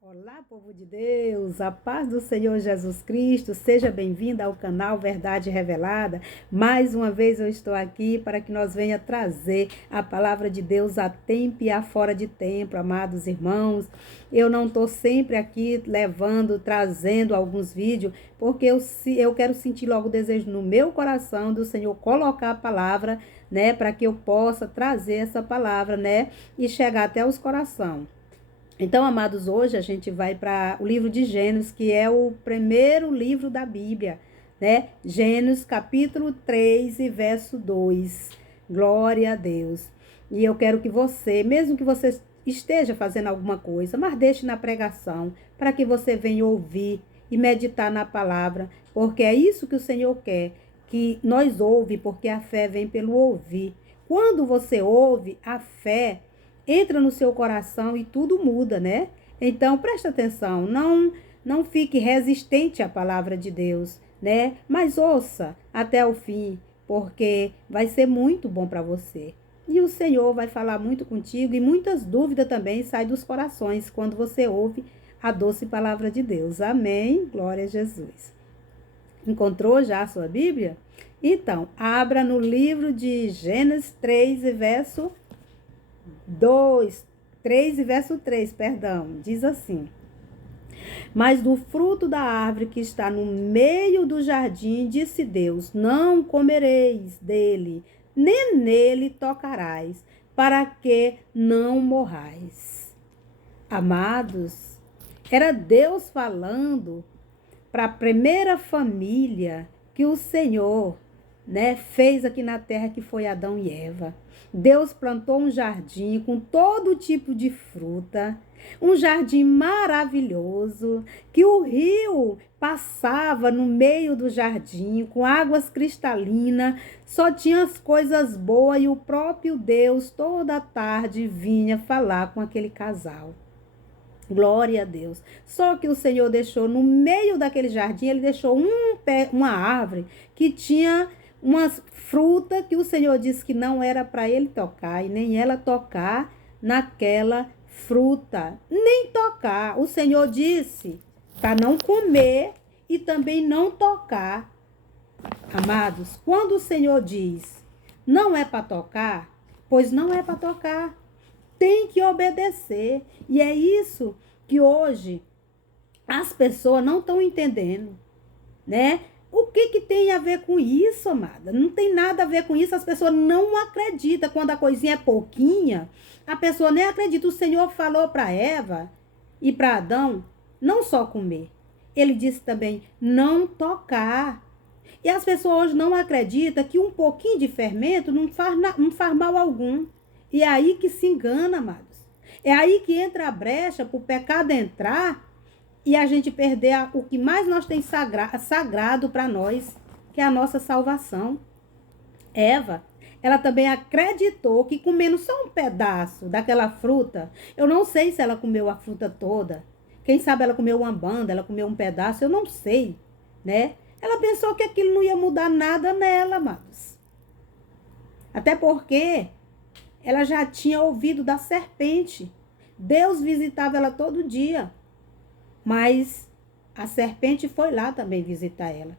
Olá, povo de Deus, a paz do Senhor Jesus Cristo, seja bem-vinda ao canal Verdade Revelada. Mais uma vez eu estou aqui para que nós venha trazer a palavra de Deus a tempo e a fora de tempo, amados irmãos. Eu não estou sempre aqui trazendo alguns vídeos, porque eu quero sentir logo o desejo no meu coração do Senhor colocar a palavra, né, para que eu possa trazer essa palavra, né, e chegar até os corações. Então, amados, hoje a gente vai para o livro de Gênesis, que é o primeiro livro da Bíblia, né? Gênesis, capítulo 3 e verso 2. Glória a Deus. E eu quero que você, mesmo que você esteja fazendo alguma coisa, mas deixe na pregação, para que você venha ouvir e meditar na palavra, porque é isso que o Senhor quer, que nós ouve, porque a fé vem pelo ouvir. Quando você ouve, a fé entra no seu coração e tudo muda, né? Então, presta atenção, não fique resistente à palavra de Deus, né? Mas ouça até o fim, porque vai ser muito bom para você. E o Senhor vai falar muito contigo e muitas dúvidas também saem dos corações quando você ouve a doce palavra de Deus. Amém? Glória a Jesus. Encontrou já a sua Bíblia? Então, abra no livro de Gênesis 3, verso 3 e verso 3, perdão, diz assim: Mas do fruto da árvore que está no meio do jardim, disse Deus, não comereis dele, nem nele tocarás, para que não morrais. Amados, era Deus falando para a primeira família que o Senhor, né, fez aqui na terra, que foi Adão e Eva. Deus plantou um jardim com todo tipo de fruta, um jardim maravilhoso, que o rio passava no meio do jardim com águas cristalinas, só tinha as coisas boas e o próprio Deus toda tarde vinha falar com aquele casal. Glória a Deus. Só que o Senhor deixou no meio daquele jardim, ele deixou uma árvore que tinha umas frutas que o Senhor disse que não era para ele tocar e nem ela tocar naquela fruta. Nem tocar. O Senhor disse para não comer e também não tocar. Amados, quando o Senhor diz não é para tocar, pois não é para tocar. Tem que obedecer. E é isso que hoje as pessoas não estão entendendo, né? O que tem a ver com isso, amada? Não tem nada a ver com isso. As pessoas não acreditam. Quando a coisinha é pouquinha, a pessoa nem acredita. O Senhor falou para Eva e para Adão não só comer. Ele disse também não tocar. E as pessoas hoje não acreditam que um pouquinho de fermento não faz mal algum. E é aí que se engana, amados. É aí que entra a brecha para o pecado entrar e a gente perder o que mais nós tem sagrado para nós, que é a nossa salvação. Eva, ela também acreditou que comendo só um pedaço daquela fruta, eu não sei se ela comeu a fruta toda. Quem sabe ela comeu uma banda, ela comeu um pedaço, eu não sei, né? Ela pensou que aquilo não ia mudar nada nela, amados. Até porque ela já tinha ouvido da serpente. Deus visitava ela todo dia. Mas a serpente foi lá também visitar ela.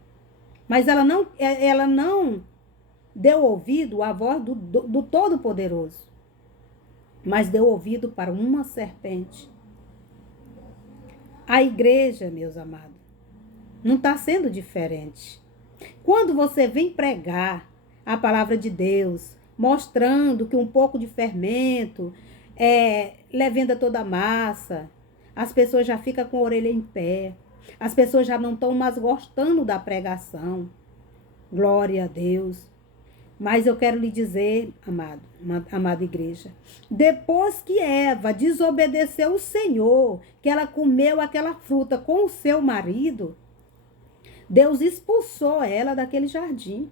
Mas ela não deu ouvido à voz do Todo-Poderoso. Mas deu ouvido para uma serpente. A igreja, meus amados, não está sendo diferente. Quando você vem pregar a palavra de Deus, mostrando que um pouco de fermento levenda toda a massa, as pessoas já ficam com a orelha em pé, as pessoas já não estão mais gostando da pregação. Glória a Deus. Mas eu quero lhe dizer, amada igreja, depois que Eva desobedeceu o Senhor, que ela comeu aquela fruta com o seu marido, Deus expulsou ela daquele jardim.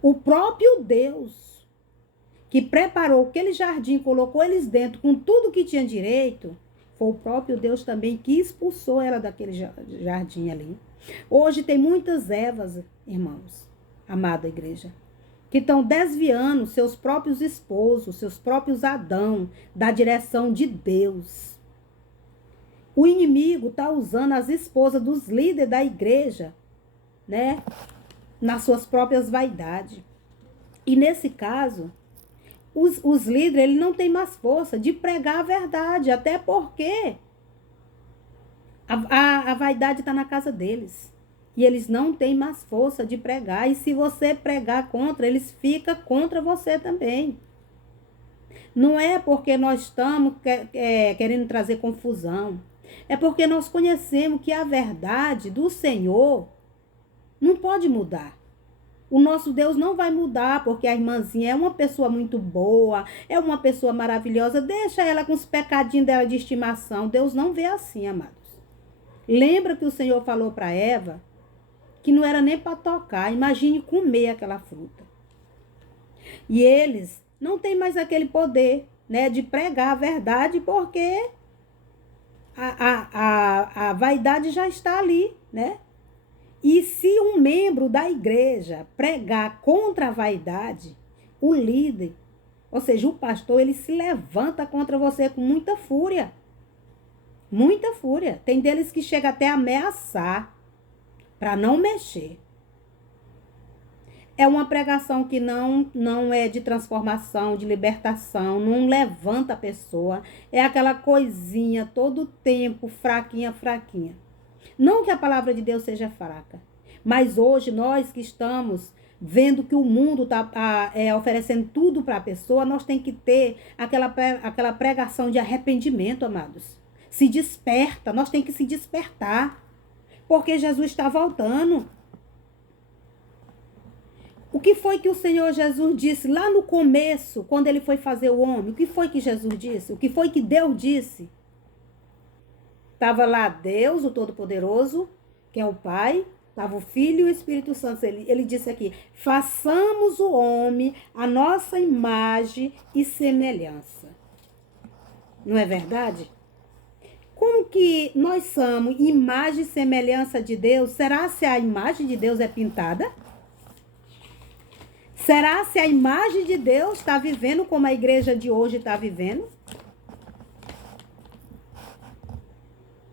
O próprio Deus, que preparou aquele jardim, colocou eles dentro com tudo que tinha direito, foi o próprio Deus também que expulsou ela daquele jardim ali. Hoje tem muitas Evas, irmãos, amada igreja, que estão desviando seus próprios esposos, seus próprios Adão, da direção de Deus. O inimigo está usando as esposas dos líderes da igreja, né, nas suas próprias vaidades. E nesse caso, os líderes, ele não tem mais força de pregar a verdade, até porque a vaidade está na casa deles. E eles não têm mais força de pregar. E se você pregar contra, eles ficam contra você também. Não é porque nós estamos querendo trazer confusão. É porque nós conhecemos que a verdade do Senhor não pode mudar. O nosso Deus não vai mudar porque a irmãzinha é uma pessoa muito boa, é uma pessoa maravilhosa. Deixa ela com os pecadinhos dela de estimação. Deus não vê assim, amados. Lembra que o Senhor falou para Eva que não era nem para tocar. Imagine comer aquela fruta. E eles não têm mais aquele poder, né, de pregar a verdade, porque a vaidade já está ali, né? E se um membro da igreja pregar contra a vaidade, o líder, ou seja, o pastor, ele se levanta contra você com muita fúria. Muita fúria. Tem deles que chega até a ameaçar para não mexer. É uma pregação que não é de transformação, de libertação, não levanta a pessoa. É aquela coisinha todo tempo, fraquinha. Não que a palavra de Deus seja fraca, mas hoje nós que estamos vendo que o mundo está oferecendo tudo para a pessoa, nós tem que ter aquela pregação de arrependimento, amados. Se desperta, nós tem que se despertar, porque Jesus está voltando. O que foi que o Senhor Jesus disse lá no começo, quando ele foi fazer o homem? O que foi que Jesus disse? O que foi que Deus disse? Estava lá Deus, o Todo-Poderoso, que é o Pai, estava o Filho e o Espírito Santo. Ele disse aqui, façamos o homem a nossa imagem e semelhança. Não é verdade? Como que nós somos imagem e semelhança de Deus? Será se a imagem de Deus é pintada? Será se a imagem de Deus está vivendo como a igreja de hoje está vivendo?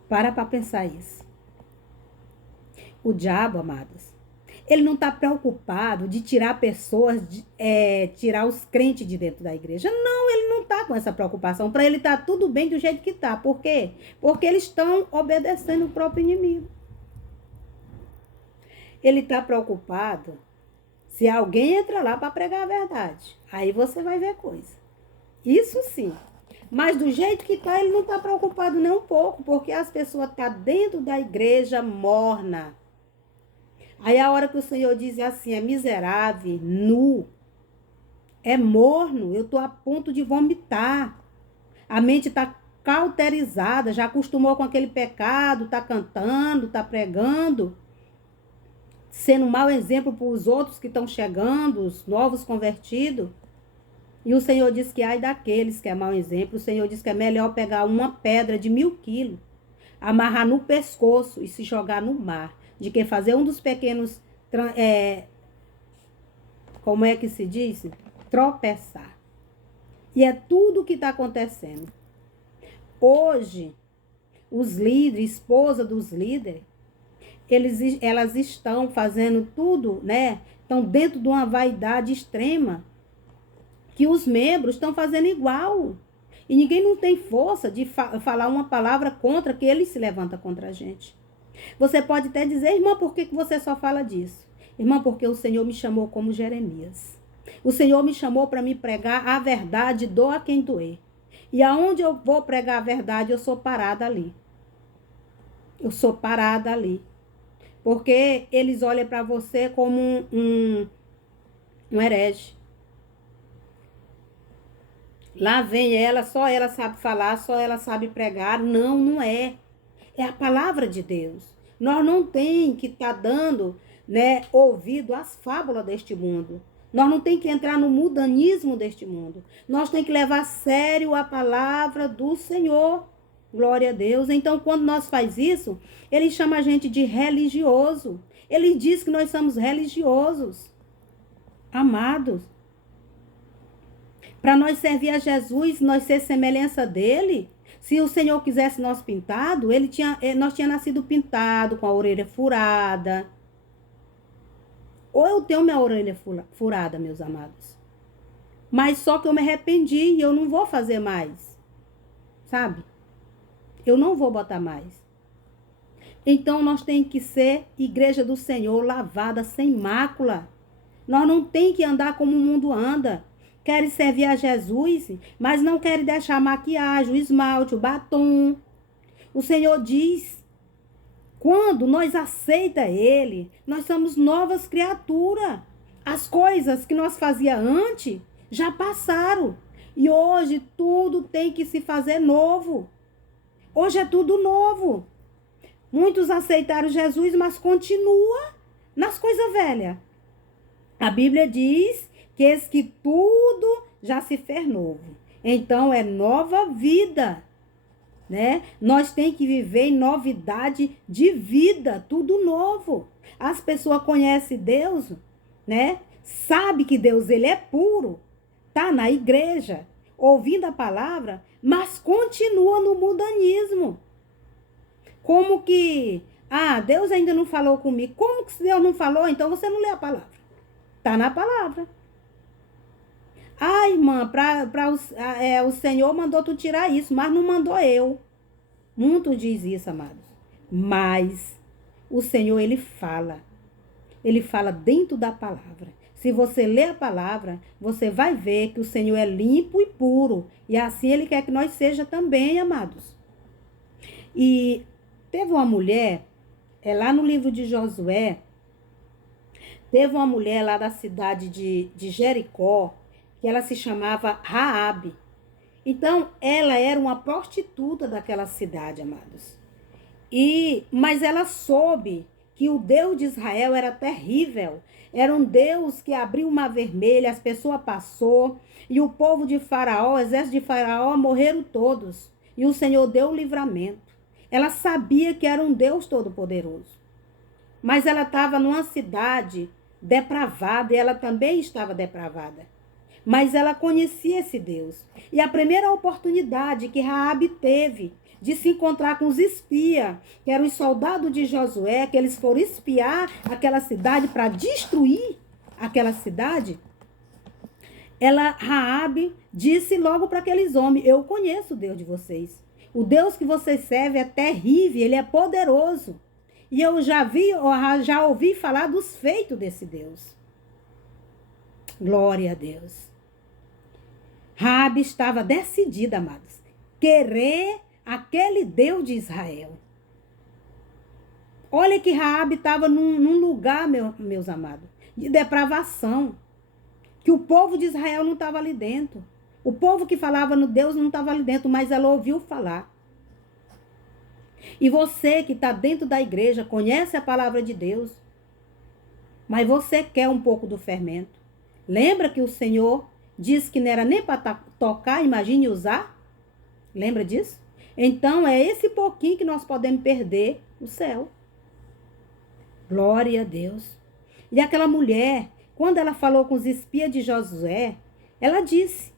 Para pensar isso. O diabo, amados, ele não está preocupado de tirar pessoas, tirar os crentes de dentro da igreja. Não, ele não está com essa preocupação. Para ele está tudo bem do jeito que está. Por quê? Porque eles estão obedecendo o próprio inimigo. Ele está preocupado se alguém entra lá para pregar a verdade. Aí você vai ver coisa. Isso sim. Mas do jeito que está, ele não está preocupado nem um pouco, porque as pessoas estão dentro da igreja morna. Aí a hora que o Senhor diz assim, é miserável, nu, é morno, eu estou a ponto de vomitar. A mente está cauterizada, já acostumou com aquele pecado, está cantando, está pregando, sendo um mau exemplo para os outros que estão chegando, os novos convertidos. E o Senhor diz que ai daqueles que é mau exemplo. O Senhor diz que é melhor pegar uma pedra de 1000 quilos, amarrar no pescoço e se jogar no mar, de que fazer um dos pequenos, como é que se diz? Tropeçar. E é tudo o que está acontecendo. Hoje, os líderes, esposa dos líderes, elas estão fazendo tudo, né? Estão dentro de uma vaidade extrema, que os membros estão fazendo igual. E ninguém não tem força de falar uma palavra contra, que ele se levanta contra a gente. Você pode até dizer, irmã, por que você só fala disso? Irmã, porque o Senhor me chamou como Jeremias. O Senhor me chamou para me pregar a verdade, doa quem doer. E aonde eu vou pregar a verdade, eu sou parada ali. Eu sou parada ali. Porque eles olham para você como um herege. Lá vem ela, só ela sabe falar, só ela sabe pregar. Não, não é. É a palavra de Deus. Nós não tem que estar dando, né, ouvido às fábulas deste mundo. Nós não tem que entrar no mudanismo deste mundo. Nós tem que levar a sério a palavra do Senhor. Glória a Deus. Então, quando nós faz isso, ele chama a gente de religioso. Ele diz que nós somos religiosos. Amados. Para nós servir a Jesus, nós ser semelhança dele, Se o Senhor quisesse nós pintado, nós tinha nascido pintado, com a orelha furada. Ou eu tenho minha orelha furada, meus amados. Mas só que eu me arrependi e eu não vou fazer mais. Sabe? Eu não vou botar mais. Então, nós temos que ser igreja do Senhor, lavada, sem mácula. Nós não temos que andar como o mundo anda. Querem servir a Jesus, mas não querem deixar a maquiagem, o esmalte, o batom. O Senhor diz, quando nós aceita Ele, nós somos novas criaturas. As coisas que nós fazia antes já passaram. E hoje tudo tem que se fazer novo. Hoje é tudo novo. Muitos aceitaram Jesus, mas continua nas coisas velhas. A Bíblia diz que eis que tudo já se fez novo. Então é nova vida, né? Nós temos que viver em novidade de vida, tudo novo. As pessoas conhecem Deus, né? Sabe que Deus ele é puro, tá na igreja, ouvindo a palavra, mas continua no mundanismo. Como que, Deus ainda não falou comigo. Como que Deus não falou? Então você não lê a palavra. Tá na palavra. Irmã, o Senhor mandou tu tirar isso, mas não mandou eu. Muito diz isso, amados. Mas o Senhor, ele fala. Ele fala dentro da palavra. Se você lê a palavra, você vai ver que o Senhor é limpo e puro. E assim ele quer que nós seja também, amados. E teve uma mulher, lá no livro de Josué, teve uma mulher lá da cidade de Jericó, que ela se chamava Raabe. Então, ela era uma prostituta daquela cidade, amados. Mas ela soube que o Deus de Israel era terrível. Era um Deus que abriu o mar vermelho, as pessoas passou, e o povo de Faraó, o exército de Faraó, morreram todos. E o Senhor deu o livramento. Ela sabia que era um Deus todo-poderoso. Mas ela estava numa cidade depravada e ela também estava depravada. Mas ela conhecia esse Deus. E a primeira oportunidade que Raabe teve de se encontrar com os espias, que eram os soldados de Josué, que eles foram espiar aquela cidade para destruir aquela cidade, Raabe disse logo para aqueles homens: eu conheço o Deus de vocês. O Deus que vocês servem é terrível, ele é poderoso. E eu já ouvi falar dos feitos desse Deus. Glória a Deus. Raabe estava decidida, amados, querer aquele Deus de Israel. Olha que Raabe estava num lugar, meus amados, de depravação. Que o povo de Israel não estava ali dentro. O povo que falava no Deus não estava ali dentro, mas ela ouviu falar. E você que está dentro da igreja, conhece a palavra de Deus, mas você quer um pouco do fermento. Lembra que o Senhor disse que não era nem para tocar, imagine usar? Lembra disso? Então é esse pouquinho que nós podemos perder o céu. Glória a Deus. E aquela mulher, quando ela falou com os espias de Josué, ela disse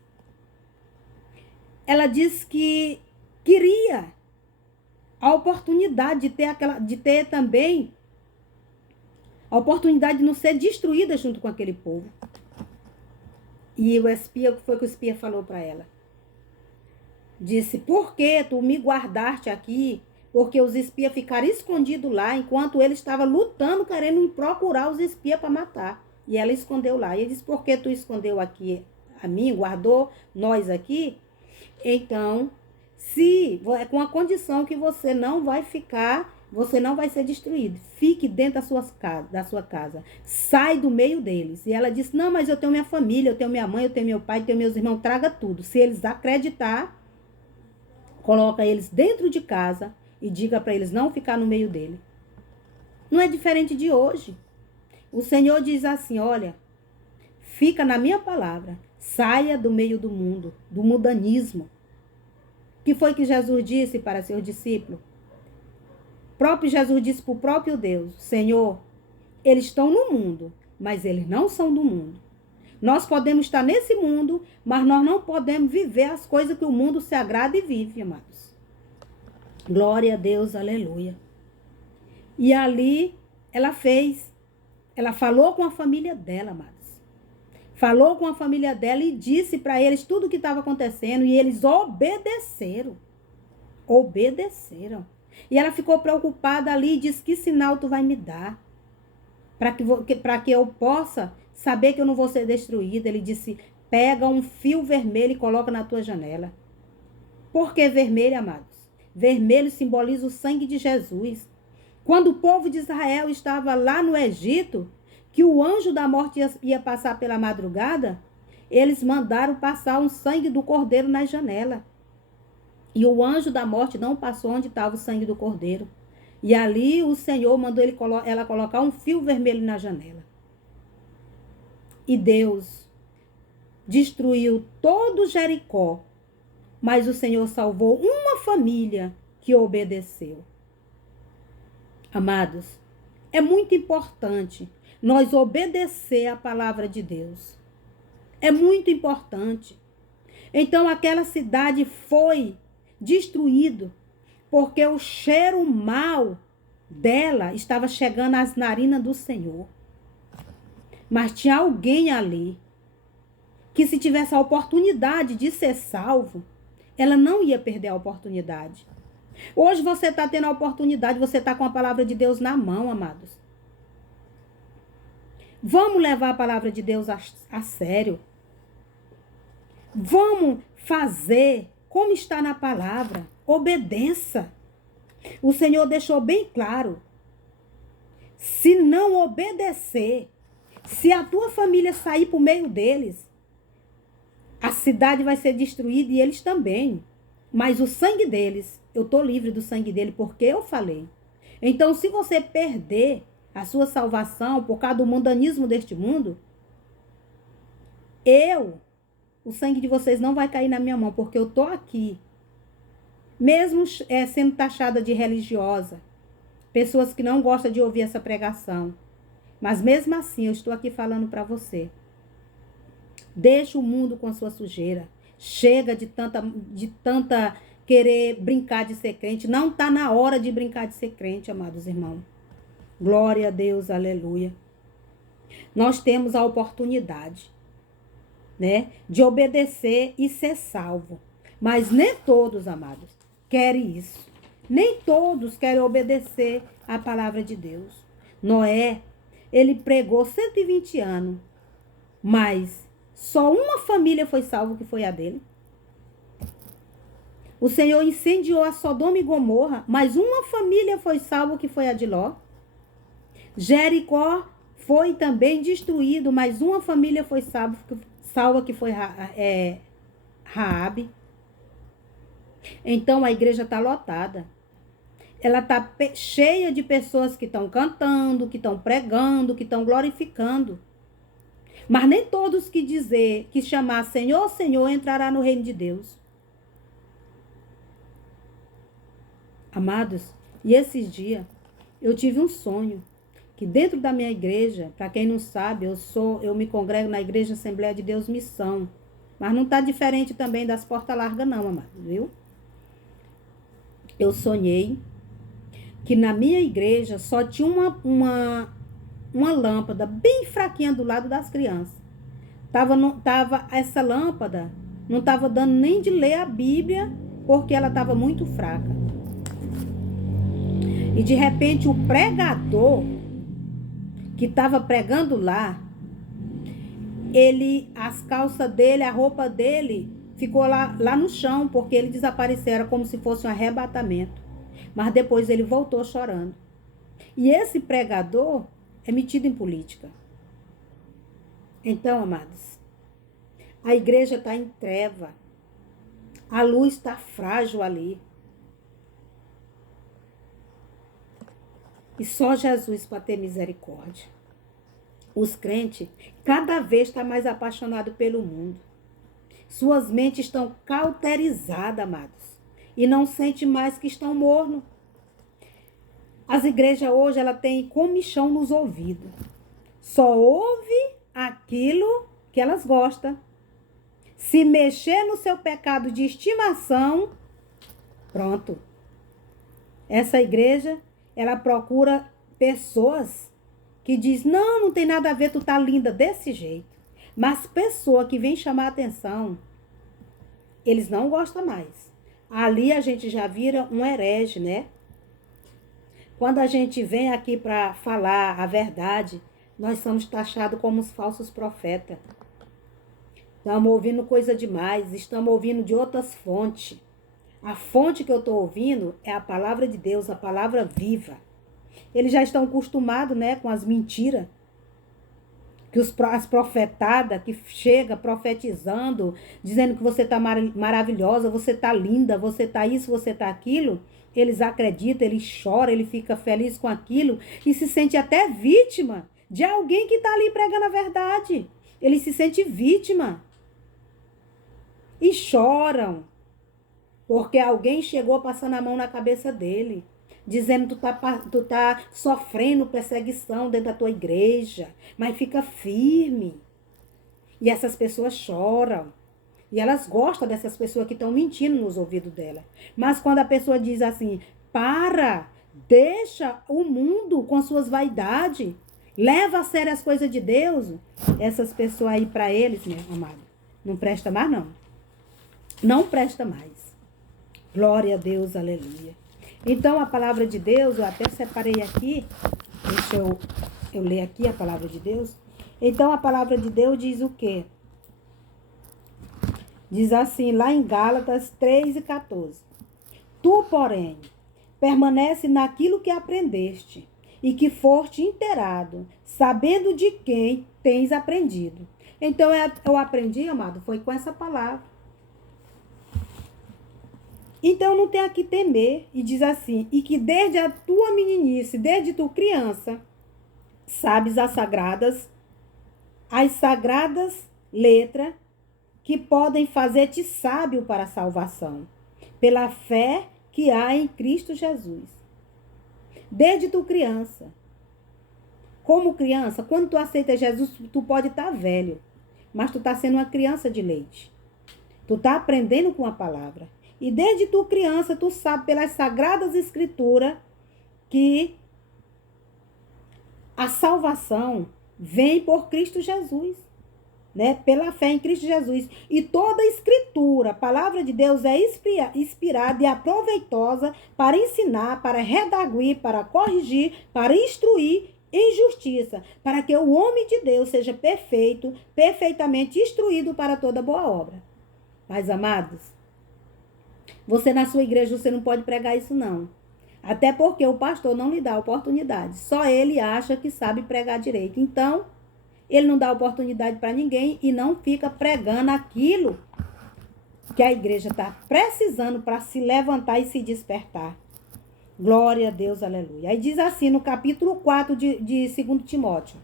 que queria a oportunidade de ter também a oportunidade de não ser destruída junto com aquele povo. E o espia, foi o que o espia falou para ela. Disse: por que tu me guardaste aqui? Porque os espias ficaram escondidos lá, enquanto ele estava lutando, querendo procurar os espias para matar. E ela escondeu lá. E ele disse: por que tu escondeu aqui a mim, guardou nós aqui? Então, é com a condição que você não vai ficar, você não vai ser destruído. Fique dentro da sua casa. Sai do meio deles. E ela disse: não, mas eu tenho minha família, eu tenho minha mãe, eu tenho meu pai, eu tenho meus irmãos, traga tudo. Se eles acreditar, coloca eles dentro de casa e diga para eles não ficar no meio dele. Não é diferente de hoje. O Senhor diz assim: olha, fica na minha palavra, saia do meio do mundo, do mundanismo. O que foi que Jesus disse para seus discípulos? O próprio Jesus disse para o próprio Deus: Senhor, eles estão no mundo, mas eles não são do mundo. Nós podemos estar nesse mundo, mas nós não podemos viver as coisas que o mundo se agrada e vive, amados. Glória a Deus, aleluia. E ali ela falou com a família dela, amados. Falou com a família dela e disse para eles tudo o que estava acontecendo e eles obedeceram. Obedeceram. E ela ficou preocupada ali e disse: que sinal tu vai me dar? Para que eu possa saber que eu não vou ser destruída. Ele disse: pega um fio vermelho e coloca na tua janela. Por que vermelho, amados? Vermelho simboliza o sangue de Jesus. Quando o povo de Israel estava lá no Egito, que o anjo da morte ia passar pela madrugada, eles mandaram passar um sangue do cordeiro na janela. E o anjo da morte não passou onde estava o sangue do cordeiro. E ali o Senhor mandou ela colocar um fio vermelho na janela. E Deus destruiu todo Jericó, mas o Senhor salvou uma família que obedeceu. Amados, é muito importante nós obedecer a palavra de Deus. É muito importante. Então aquela cidade foi destruída porque o cheiro mau dela estava chegando às narinas do Senhor. Mas tinha alguém ali que, se tivesse a oportunidade de ser salvo, ela não ia perder a oportunidade. Hoje você está tendo a oportunidade, você está com a palavra de Deus na mão, amados. Vamos levar a palavra de Deus a sério. Vamos fazer como está na palavra. Obedeça. O Senhor deixou bem claro. Se não obedecer, se a tua família sair por meio deles, a cidade vai ser destruída e eles também. Mas o sangue deles, eu estou livre do sangue dele porque eu falei. Então, se você perder a sua salvação por causa do mundanismo deste mundo, o sangue de vocês não vai cair na minha mão, porque eu estou aqui. Mesmo sendo taxada de religiosa, pessoas que não gostam de ouvir essa pregação, mas mesmo assim eu estou aqui falando para você. Deixa o mundo com a sua sujeira. Chega de tanta querer brincar de ser crente. Não está na hora de brincar de ser crente, amados irmãos. Glória a Deus, aleluia. Nós temos a oportunidade, né, de obedecer e ser salvo. Mas nem todos, amados, querem isso. Nem todos querem obedecer a palavra de Deus. Noé, ele pregou 120 anos, mas só uma família foi salva, que foi a dele. O Senhor incendiou a Sodoma e Gomorra, mas uma família foi salva, que foi a de Ló. Jericó foi também destruído, mas uma família foi salva, que foi Raabe. Então a igreja está lotada. Ela está cheia de pessoas que estão cantando, que estão pregando, que estão glorificando. Mas nem todos que chamar Senhor, Senhor, entrará no reino de Deus. Amados, e esses dias eu tive um sonho que dentro da minha igreja, para quem não sabe, eu me congrego na Igreja Assembleia de Deus Missão, mas não está diferente também das Portas Largas não, amados, viu? Eu sonhei que na minha igreja só tinha uma lâmpada bem fraquinha do lado das crianças. Essa lâmpada não estava dando nem de ler a Bíblia, porque ela estava muito fraca. E de repente o pregador que estava pregando lá, as calças dele, a roupa dele ficou lá no chão, porque ele desapareceu, era como se fosse um arrebatamento. Mas depois ele voltou chorando. E esse pregador é metido em política. Então, amados, a igreja está em treva. A luz está frágil ali. E só Jesus para ter misericórdia. Os crentes cada vez estão mais apaixonados pelo mundo. Suas mentes estão cauterizadas, amados. E não sentem mais que estão mornos. As igrejas hoje, ela tem comichão nos ouvidos. Só ouve aquilo que elas gostam. Se mexer no seu pecado de estimação, pronto. Essa igreja, ela procura pessoas que diz, não tem nada a ver, tu tá linda desse jeito. Mas pessoa que vem chamar atenção, eles não gostam mais. Ali a gente já vira um herege, né? Quando a gente vem aqui para falar a verdade, nós somos taxados como os falsos profetas. Estamos ouvindo coisa demais, estamos ouvindo de outras fontes. A fonte que eu estou ouvindo é a palavra de Deus, a palavra viva. Eles já estão acostumados, né, com as mentiras. Que as profetadas que chega profetizando, dizendo que você está maravilhosa, você está linda, você está isso, você está aquilo. Eles acreditam, eles choram, ele fica feliz com aquilo e se sente até vítima de alguém que está ali pregando a verdade. Ele se sente vítima. E choram. Porque alguém chegou passando a mão na cabeça dele. Dizendo que tu tá sofrendo perseguição dentro da tua igreja. Mas fica firme. E essas pessoas choram. E elas gostam dessas pessoas que estão mentindo nos ouvidos dela. Mas quando a pessoa diz assim, deixa o mundo com suas vaidades. Leva a sério as coisas de Deus. Essas pessoas aí para eles, meu amado, não presta mais não. Não presta mais. Glória a Deus, aleluia. Então, a palavra de Deus, eu até separei aqui, deixa eu ler aqui a palavra de Deus. Então, a palavra de Deus diz o quê? Diz assim, lá em Gálatas 3:14. Tu, porém, permanece naquilo que aprendeste e que foste inteirado, sabendo de quem tens aprendido. Então, eu aprendi, amado, foi com essa palavra. Então, não tem a que temer. E diz assim, e que desde a tua meninice, desde tu criança, sabes as sagradas letras que podem fazer-te sábio para a salvação, pela fé que há em Cristo Jesus. Desde tu criança. Como criança, quando tu aceita Jesus, tu pode estar velho, mas tu está sendo uma criança de leite. Tu está aprendendo com a palavra. E desde tu criança, tu sabe pelas sagradas escrituras que a salvação vem por Cristo Jesus, né? Pela fé em Cristo Jesus. E toda a escritura, a palavra de Deus é inspirada e aproveitosa para ensinar, para redarguir, para corrigir, para instruir em justiça, para que o homem de Deus seja perfeito, perfeitamente instruído para toda boa obra. Mas, amados, você na sua igreja, você não pode pregar isso não. Até porque o pastor não lhe dá oportunidade. Só ele acha que sabe pregar direito. Então, ele não dá oportunidade para ninguém e não fica pregando aquilo que a igreja está precisando para se levantar e se despertar. Glória a Deus, aleluia. Aí diz assim no capítulo 4 de 2 Timóteo.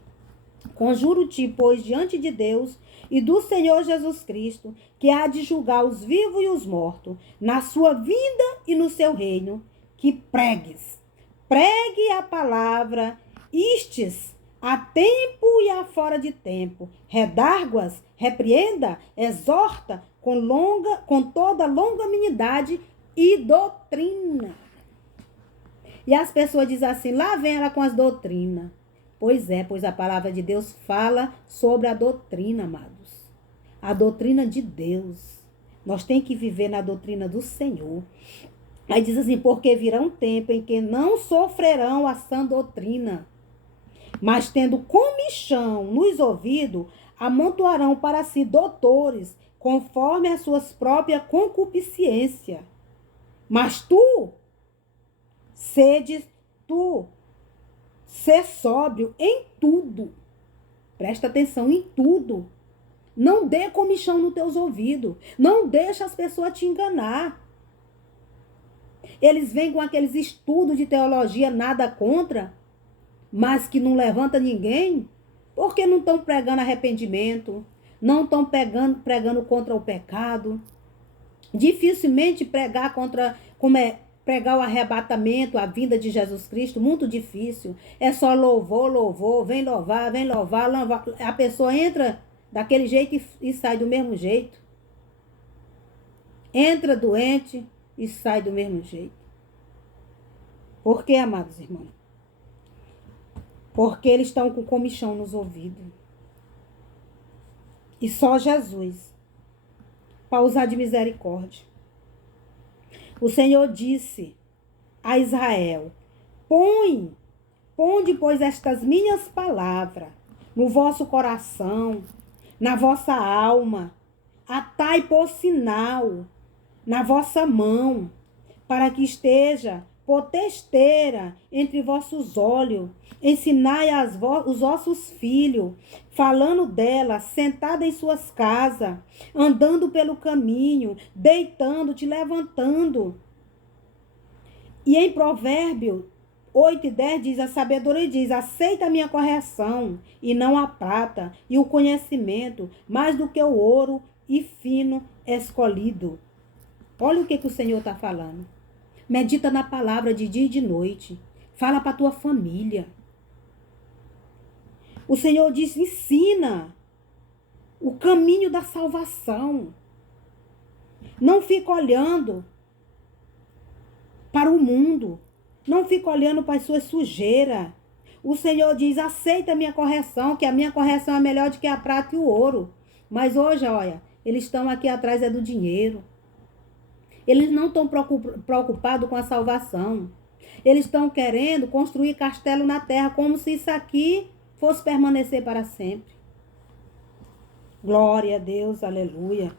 Conjuro-te, pois, diante de Deus e do Senhor Jesus Cristo, que há de julgar os vivos e os mortos, na sua vinda e no seu reino, que pregues. Pregue a palavra, istes a tempo e a fora de tempo. Redarguas, repreenda, exorta com toda longanimidade e doutrina. E as pessoas dizem assim, lá vem ela com as doutrinas. Pois a palavra de Deus fala sobre a doutrina, amados. A doutrina de Deus. Nós temos que viver na doutrina do Senhor. Aí diz assim, porque virá um tempo em que não sofrerão a sã doutrina, mas tendo comichão nos ouvidos, amontoarão para si doutores, conforme as suas próprias concupiscências. Mas ser sóbrio em tudo. Presta atenção em tudo. Não dê comichão nos teus ouvidos. Não deixa as pessoas te enganar. Eles vêm com aqueles estudos de teologia, nada contra, mas que não levanta ninguém, porque não estão pregando arrependimento, não estão pregando contra o pecado. Dificilmente pregar pregar o arrebatamento, a vinda de Jesus Cristo, muito difícil. É só louvor, vem louvar. A pessoa entra daquele jeito e sai do mesmo jeito. Entra doente e sai do mesmo jeito. Por quê, amados irmãos? Porque eles estão com comichão nos ouvidos. E só Jesus, para usar de misericórdia. O Senhor disse a Israel: Ponde, pois, estas minhas palavras no vosso coração, na vossa alma, atai por sinal na vossa mão, para que esteja por testeira entre vossos olhos. Ensinai os vossos filhos, falando dela, sentada em suas casas, andando pelo caminho, deitando, te levantando. E em Provérbio 8:10 diz, a sabedoria diz: aceita a minha correção, e não a prata, e o conhecimento, mais do que o ouro e fino escolhido. Olha o que o Senhor está falando. Medita na palavra de dia e de noite. Fala para a tua família. O Senhor diz, ensina o caminho da salvação. Não fica olhando para o mundo. Não fica olhando para as suas sujeiras. O Senhor diz, aceita a minha correção, que a minha correção é melhor do que a prata e o ouro. Mas hoje, olha, eles estão aqui atrás do dinheiro. Eles não estão preocupados com a salvação. Eles estão querendo construir castelo na terra, como se isso aqui fosse permanecer para sempre. Glória a Deus, aleluia.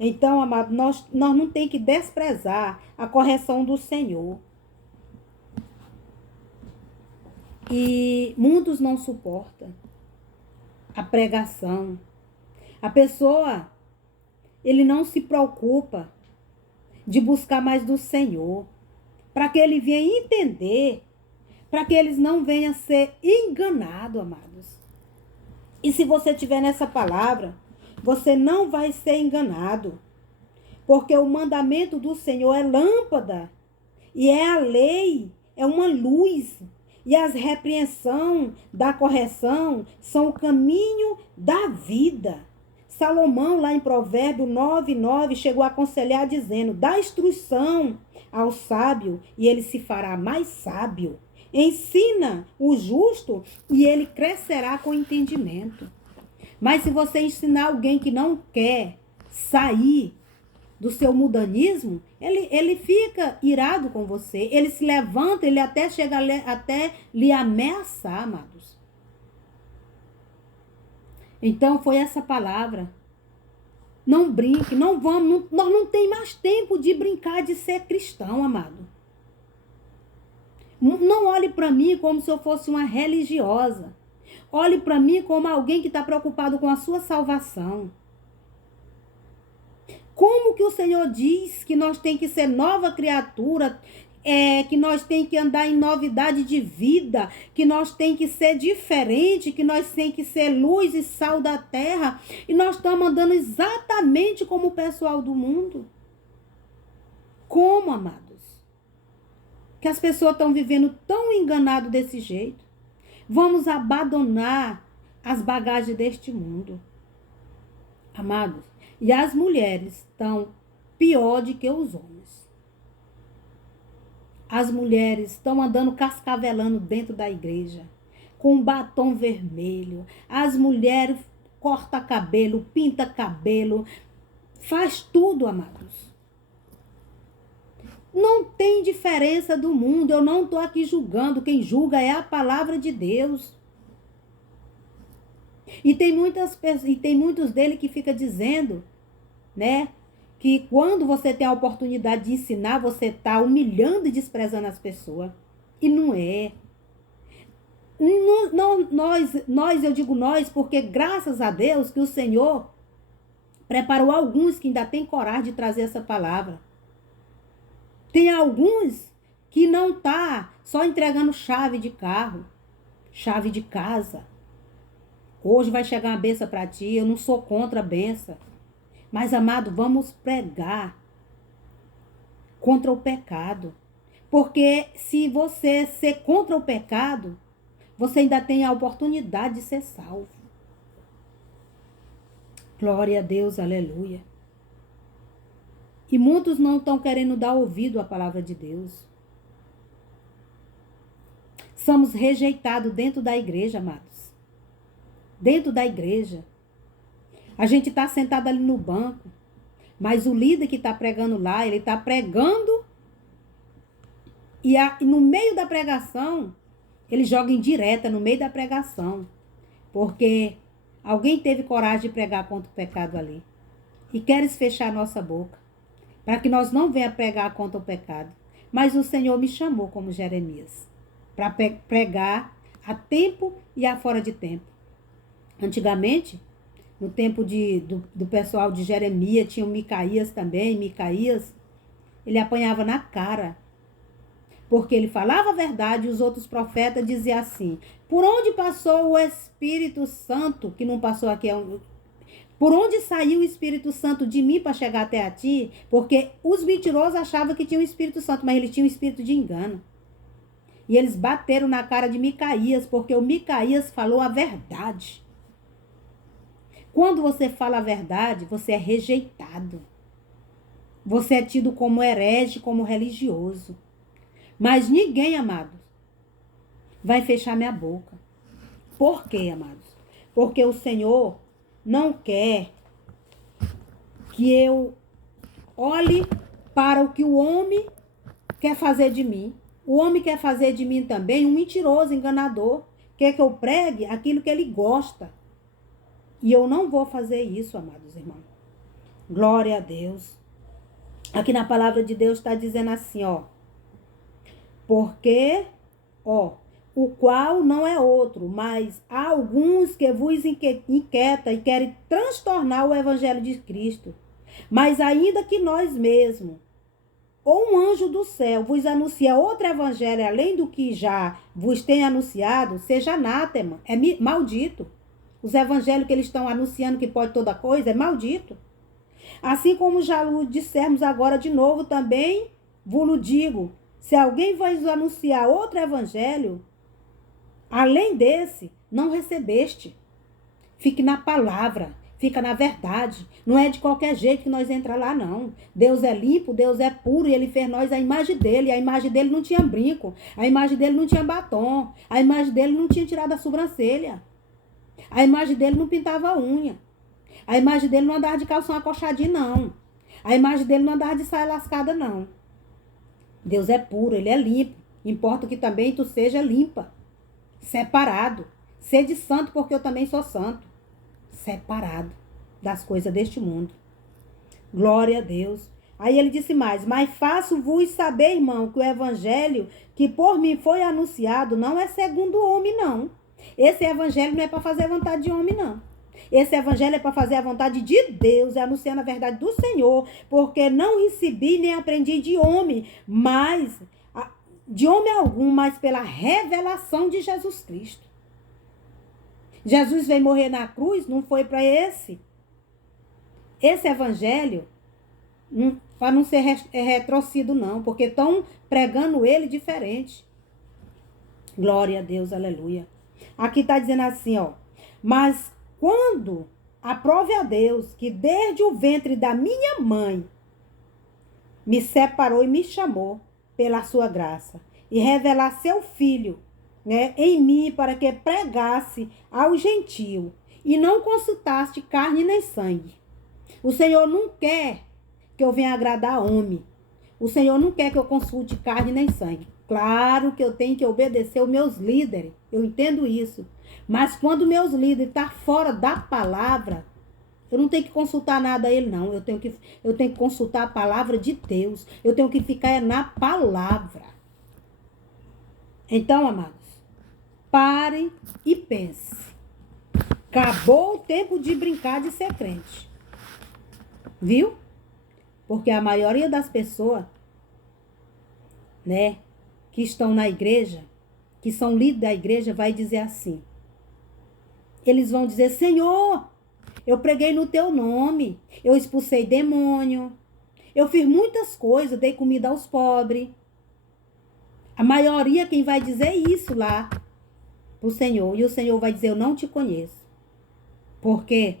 Então, amado, nós não tem que desprezar a correção do Senhor. E muitos não suportam a pregação. A pessoa, ele não se preocupa de buscar mais do Senhor, para que ele venha entender, para que eles não venham ser enganados, amados. E se você estiver nessa palavra, você não vai ser enganado, porque o mandamento do Senhor é lâmpada, e é a lei, é uma luz, e as repreensões da correção são o caminho da vida. Salomão, lá em Provérbio 9:9, chegou a aconselhar dizendo, dá instrução ao sábio e ele se fará mais sábio. Ensina o justo e ele crescerá com entendimento. Mas se você ensinar alguém que não quer sair do seu mudanismo, ele fica irado com você. Ele se levanta, ele até chega até lhe ameaçar, amados. Então foi essa palavra. Não brinque, nós não tem mais tempo de brincar de ser cristão, amado. Não olhe para mim como se eu fosse uma religiosa. Olhe para mim como alguém que está preocupado com a sua salvação. Como que o Senhor diz que nós tem que ser nova criatura, que nós tem que andar em novidade de vida, que nós tem que ser diferente, que nós tem que ser luz e sal da terra, e nós estamos andando exatamente como o pessoal do mundo? Como, amados? Que as pessoas estão vivendo tão enganado desse jeito? Vamos abandonar as bagagens deste mundo, amados. E as mulheres estão pior do que os homens. As mulheres estão andando cascavelando dentro da igreja, com um batom vermelho. As mulheres cortam cabelo, pinta cabelo, faz tudo, amados. Não tem diferença do mundo. Eu não estou aqui julgando. Quem julga é a palavra de Deus. E tem muitos deles que ficam dizendo, né? Que quando você tem a oportunidade de ensinar, você está humilhando e desprezando as pessoas. E não é. Eu digo nós, porque graças a Deus que o Senhor preparou alguns que ainda têm coragem de trazer essa palavra. Tem alguns que não tá só entregando chave de carro, chave de casa. Hoje vai chegar uma benção para ti, eu não sou contra a benção. Mas, amado, vamos pregar contra o pecado. Porque se você ser contra o pecado, você ainda tem a oportunidade de ser salvo. Glória a Deus, aleluia. E muitos não estão querendo dar ouvido à palavra de Deus. somos rejeitados dentro da igreja, amados. Dentro da igreja. A gente está sentado ali no banco, mas o líder que está pregando lá, ele está pregando e no meio da pregação, ele joga indireta no meio da pregação. Porque alguém teve coragem de pregar contra o pecado ali. E queres fechar nossa boca, para que nós não venha pregar contra o pecado. Mas o Senhor me chamou como Jeremias, para pregar a tempo e a fora de tempo. Antigamente, no tempo do pessoal de Jeremias, tinha o Micaías também. Micaías, ele apanhava na cara, porque ele falava a verdade e os outros profetas diziam assim: por onde passou o Espírito Santo, que não passou aqui, por onde saiu o Espírito Santo de mim para chegar até a ti? Porque os mentirosos achavam que tinha o Espírito Santo, mas ele tinha um espírito de engano. E eles bateram na cara de Micaías, porque o Micaías falou a verdade. Quando você fala a verdade, você é rejeitado. Você é tido como herege, como religioso. Mas ninguém, amados, vai fechar minha boca. Por quê, amados? Porque o Senhor não quer que eu olhe para o que o homem quer fazer de mim. O homem quer fazer de mim também um mentiroso, enganador. Quer que eu pregue aquilo que ele gosta. E eu não vou fazer isso, amados irmãos. Glória a Deus. Aqui na palavra de Deus está dizendo assim, ó. Porque, o qual não é outro, mas há alguns que vos inquieta e querem transtornar o evangelho de Cristo. Mas ainda que nós mesmos, ou um anjo do céu, vos anuncia outro evangelho além do que já vos tem anunciado, seja anátema, é maldito. Os evangelhos que eles estão anunciando que pode toda coisa, é maldito. Assim como já o dissermos agora de novo, também vos digo, se alguém vai vos anunciar outro evangelho, além desse, não recebeste. Fique na palavra, fica na verdade. Não é de qualquer jeito que nós entramos lá, não. Deus é limpo, Deus é puro e Ele fez nós a imagem dEle. A imagem dEle não tinha brinco, a imagem dEle não tinha batom, a imagem dEle não tinha tirado a sobrancelha. A imagem dEle não pintava a unha. A imagem dEle não andava de calção acochadinho, não. A imagem dEle não andava de saia lascada, não. Deus é puro, Ele é limpo. Importa que também tu seja limpa. Separado. Sede santo, porque eu também sou santo. Separado das coisas deste mundo. Glória a Deus. Aí ele disse mais, mas faço-vos saber, irmão, que o evangelho que por mim foi anunciado não é segundo o homem, não. Esse evangelho não é para fazer a vontade de homem, não. Esse evangelho é para fazer a vontade de Deus, é anunciando a verdade do Senhor, porque não recebi nem aprendi de homem, mas de homem algum, mas pela revelação de Jesus Cristo. Jesus veio morrer na cruz, não foi para esse evangelho, para não ser retrocido, não, porque estão pregando ele diferente. Glória a Deus, aleluia. Aqui está dizendo assim, ó, mas quando aprove a Deus que desde o ventre da minha mãe me separou e me chamou pela sua graça e revelar seu filho, né, em mim para que pregasse ao gentio e não consultaste carne nem sangue. O Senhor não quer que eu venha agradar homem. O Senhor não quer que eu consulte carne nem sangue. Claro que eu tenho que obedecer os meus líderes. Eu entendo isso. Mas quando meus líderes estão fora da palavra, eu não tenho que consultar nada a ele, não. Eu tenho que consultar a palavra de Deus. Eu tenho que ficar na palavra. Então, amados, pare e pense. Acabou o tempo de brincar de ser crente. Viu? Porque a maioria das pessoas, né, que estão na igreja, que são líderes da igreja, vai dizer assim. Eles vão dizer, Senhor, eu preguei no teu nome, eu expulsei demônio, eu fiz muitas coisas, dei comida aos pobres. A maioria quem vai dizer isso lá pro Senhor. E o Senhor vai dizer, eu não te conheço. Por quê?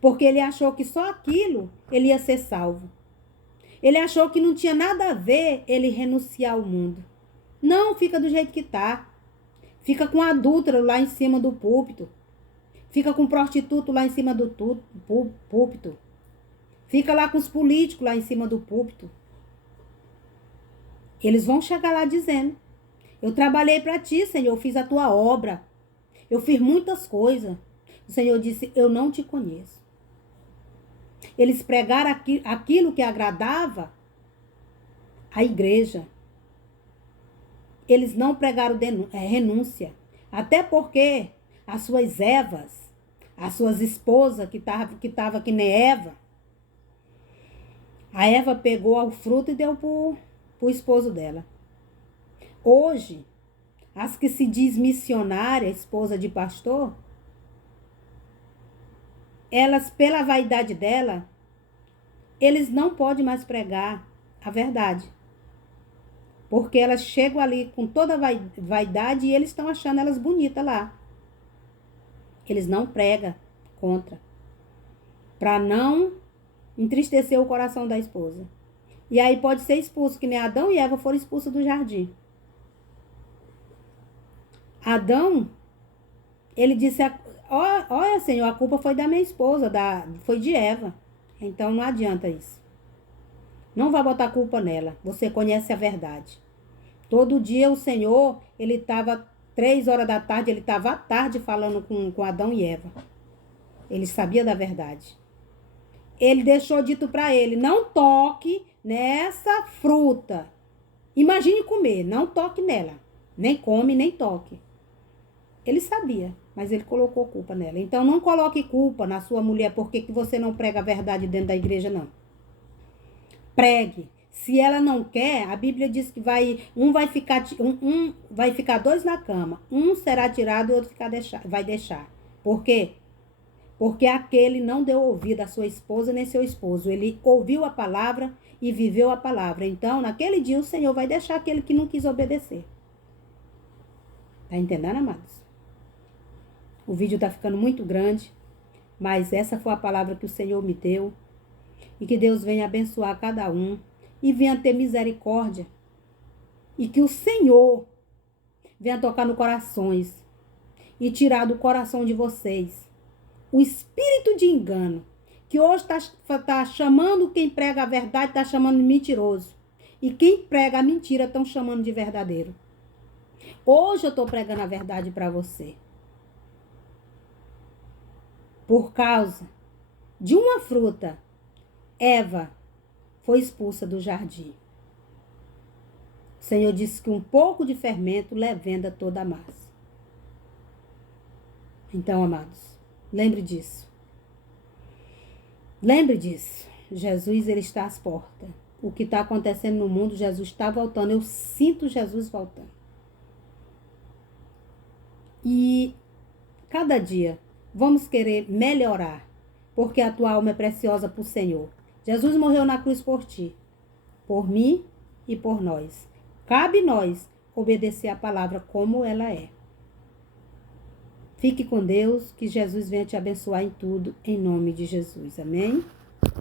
Porque ele achou que só aquilo ele ia ser salvo. Ele achou que não tinha nada a ver ele renunciar ao mundo. Não, fica do jeito que tá. Fica com adúltero lá em cima do púlpito. Fica com prostituto lá em cima do púlpito. Fica lá com os políticos lá em cima do púlpito. Eles vão chegar lá dizendo: eu trabalhei para ti, Senhor, eu fiz a tua obra. Eu fiz muitas coisas. O Senhor disse: eu não te conheço. Eles pregaram aquilo que agradava a igreja. Eles não pregaram renúncia. Até porque as suas Evas, as suas esposas, que tava que nem Eva, a Eva pegou o fruto e deu pro esposo dela. Hoje, as que se diz missionária, esposa de pastor, elas, pela vaidade dela, eles não podem mais pregar a verdade. Porque elas chegam ali com toda a vaidade e eles estão achando elas bonitas lá. Eles não pregam contra. Para não entristecer o coração da esposa. E aí pode ser expulso, que nem Adão e Eva foram expulsos do jardim. Adão, ele disse: olha, Senhor, a culpa foi da minha esposa, foi de Eva. Então não adianta isso. Não vai botar culpa nela. Você conhece a verdade. Todo dia o Senhor, ele estava 3 horas da tarde, ele estava à tarde falando com Adão e Eva. Ele sabia da verdade. Ele deixou dito para ele: não toque nessa fruta. Imagine comer, não toque nela. Nem come, nem toque. Ele sabia, mas ele colocou culpa nela. Então não coloque culpa na sua mulher porque que você não prega a verdade dentro da igreja, não. Pregue. Se ela não quer, a Bíblia diz que vai ficar 2 na cama. Um será tirado e o outro vai deixar. Por quê? Porque aquele não deu ouvido à sua esposa nem seu esposo. Ele ouviu a palavra e viveu a palavra. Então, naquele dia, o Senhor vai deixar aquele que não quis obedecer. Tá entendendo, amados? O vídeo tá ficando muito grande, mas essa foi a palavra que o Senhor me deu. E que Deus venha abençoar cada um e venha ter misericórdia. E que o Senhor venha tocar no corações e tirar do coração de vocês o espírito de engano, que hoje tá chamando quem prega a verdade, tá chamando de mentiroso. E quem prega a mentira estão chamando de verdadeiro. Hoje eu tô pregando a verdade para você. Por causa de uma fruta, Eva foi expulsa do jardim. O Senhor disse que um pouco de fermento leveda toda a massa. Então, amados, lembre disso. Lembre disso. Jesus, ele está às portas. O que está acontecendo no mundo, Jesus está voltando. Eu sinto Jesus voltando. E cada dia vamos querer melhorar, porque a tua alma é preciosa para o Senhor. Jesus morreu na cruz por ti, por mim e por nós. Cabe nós obedecer a palavra como ela é. Fique com Deus, que Jesus venha te abençoar em tudo, em nome de Jesus. Amém?